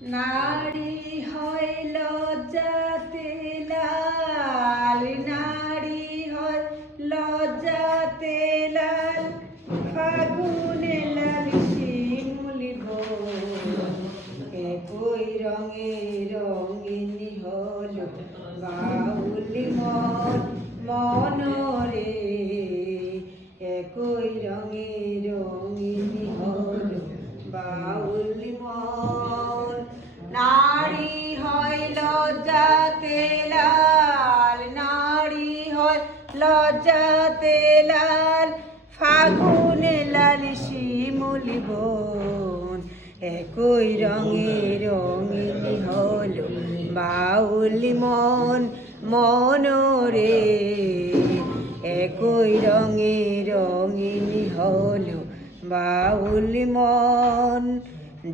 নারী হয় লজ্জাতে লাল, নারী হয় লজ্জাতে লাল, ফাগুনে লাল শিমুলি একই রঙে রঙিনী হলো বাউলি মনরে, একই রঙে রঙিনী হলো বাউলি মন। নারী হয় লজ্জাতে লাল, নারী হয় লজ্জাতে লাল, ফাগুনে লাল শিমুলি বন, একই রঙে রঙিনী হলো বাউলি মনরে, একই রঙে রঙিনী হলো বাউলি মন।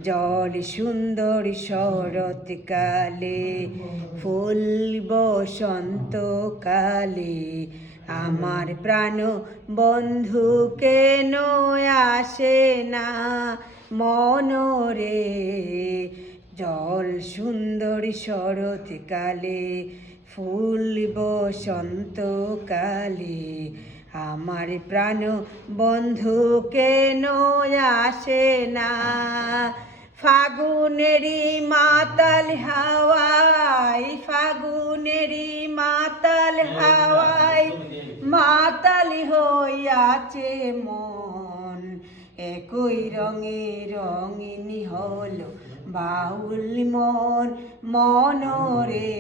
জল সুন্দর শরৎকালে, ফুল বসন্তকালে, আমার প্রাণ বন্ধু কেন আসে না মনরে। জল সুন্দর শরৎকালে, ফুল বসন্তকালে, আমার প্রাণ বন্ধু কেন আসে না। ফাগুনেরই মাতাল হাওয়ায়, ফাগুনেরই মাতাল হাওয়ায়, মাতাল হইয়াছে মন, একই রঙে রঙিনী হলো বাউলি মনরে,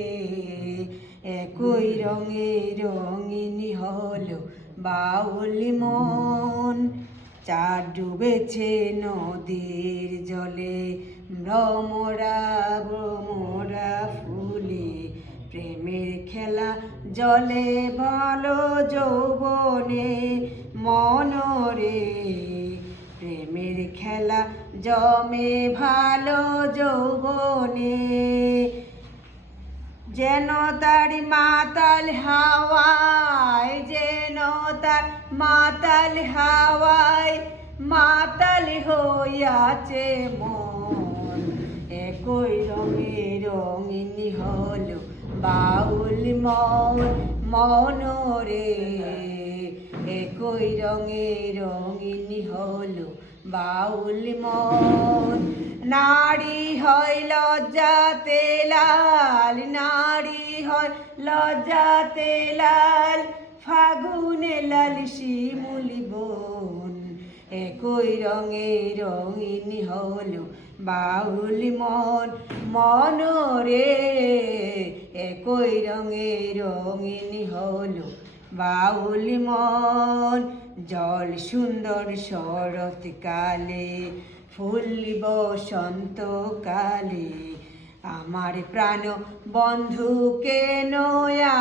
একই রঙে রঙিনী হলো বাউলি মন। চাঁদ ডুবেছে নদীর জলে, ভ্রমরা ভ্রমরা ফুলে, প্রেমের খেলা জলে ভালো যৌবনে মনরে, প্রেমের খেলা জমে ভালো যৌবনে। যেন তার মাতাল হাওয়ায়, যেন তার মাতাল হাওয়ায়, মাতাল হইয়াছে মন, একই রঙে রঙিনী হলো বাউলি মনরে, একই রঙে রঙিনী হলো বাউলি মন। নারী হয় লজ্জাতে লাল, নারী হয় লজ্জাতে লাল, ফাগুনে লাল শিমুলি বন, একই রঙে রঙিনী হলো বাউলি মনরে, একই রঙে রঙিনী হলো বাউলি মন। জল সুন্দর শরৎকালে, ফুল বসন্তকালে, আমার প্রাণ বন্ধু কেন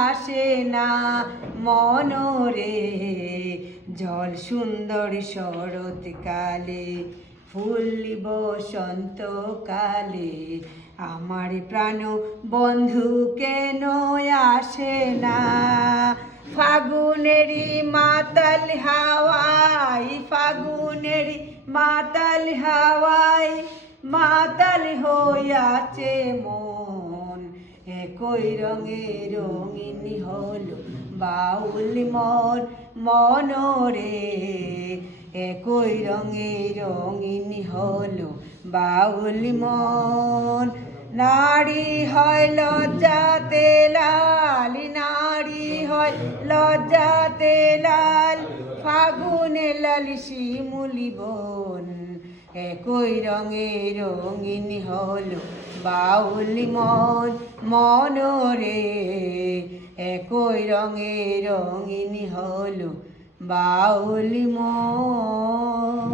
আসে না মনরে। জল সুন্দর শরৎকালে, ফুল বসন্তকালে, আমার প্রাণ বন্ধু কেন আসে না। ফাগুনেরই মাতাল হাওয়ায়, ফাগুনেরই মাতাল হাওয়ায়, মাতাল হইয়াছে মন, একই রঙে রঙিনী হলো বাউলি মনরে, একই রঙে রঙিনী হলো বাউলি মন। নারী হয় লজ্জাতে লাল, নারী হয় লজ্জাতে লাল, ফাগুনে লাল শিমুলি বন, একই রঙে রঙিনী হলো বাউলি মনরে, একই রঙে রঙিনী হলো বাউলি মন।